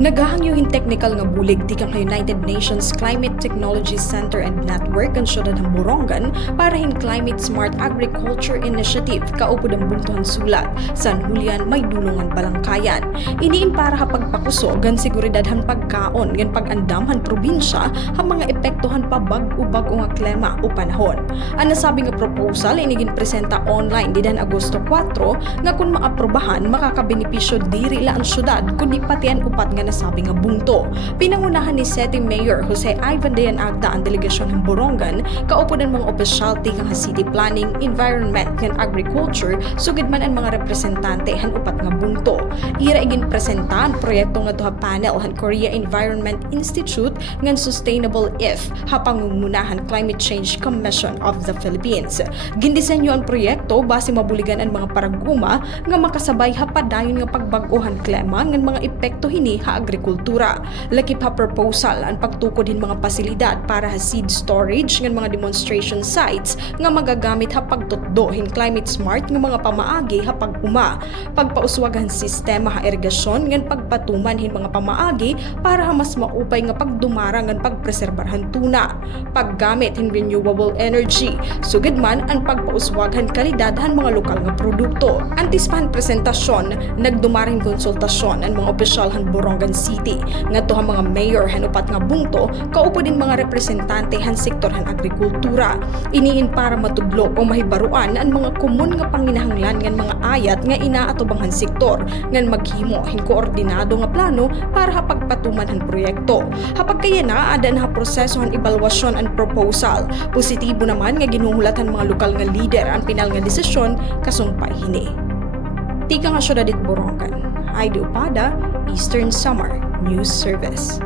Nagahangyuhin technical nga bulig tikang United Nations Climate Technology Center and Network ang syudad ng Borongan para hin Climate Smart Agriculture Initiative kaupod ang buntuhan sulat. San Julian may dulungan Balangkayan. Iniin para hapagpakusog ang seguridadhan pagkaon ngan pag-andamhan probinsya ang mga epektohan pa bag-ubag nga klima o panahon. Ang nasabi nga proposal inigin presenta online didan Agosto 4 nga kung maaprobahan makakabenepisyo diri la ang syudad kundi patian upat nga nasabi nga bungto. Pinangunahan ni City Mayor Jose Ivan Dayan Agda ang delegasyon ng Borongan kaupod ang mga opisyalty nga city planning, environment ngan agriculture sugid man ang mga representante han upat nga bungto. Ira igin presenta ang proyekto nga duha panel han Korea Environment Institute ngan Sustainable If hapangungunahan Climate Change Commission of the Philippines. Gindisenyo ang proyekto base mabuligan ang mga paraguma nga makasabay hapadayon nga pagbag-ohan klima ngan mga epekto hini ha agrikultura. Lakip ha proposal ang pagtukod hin mga pasilidad para ha seed storage ngan mga demonstration sites nga magagamit ha pagtutdo hin climate smart nga mga pamaagi ha pag-uma. Pagpauswagan sistema ha irigasyon ngan pagpatuman hin mga pamaagi para ha mas maupay nga pagdumara ngan pagpreserbarhan tuna. Paggamit hin renewable energy. Sugid man ang pagpauswagan kalidad han mga lokal nga produkto. Antispahan presentasyon, nagdumaring konsultasyon ang mga opisyal han Borongan City ngadto ha mga mayor han upat nga bungto kaupod din mga representante han sektor han agrikultura. Iniin para matudlo o mahibaruan ang mga komun nga panginahanglan ngan mga ayat nga inaatubang han sektor ngan maghimo hin koordinado nga plano para ha pagpatuman han proyekto. Hapag kaya na adan ha proseso han ebalwasyon ang proposal. Positibo naman nga ginuhulat han mga lokal nga leader ang pinal nga desisyon kasumpay hini. Tika nga syudad it Borongan. Heidi Upada, Eastern Summer News Service.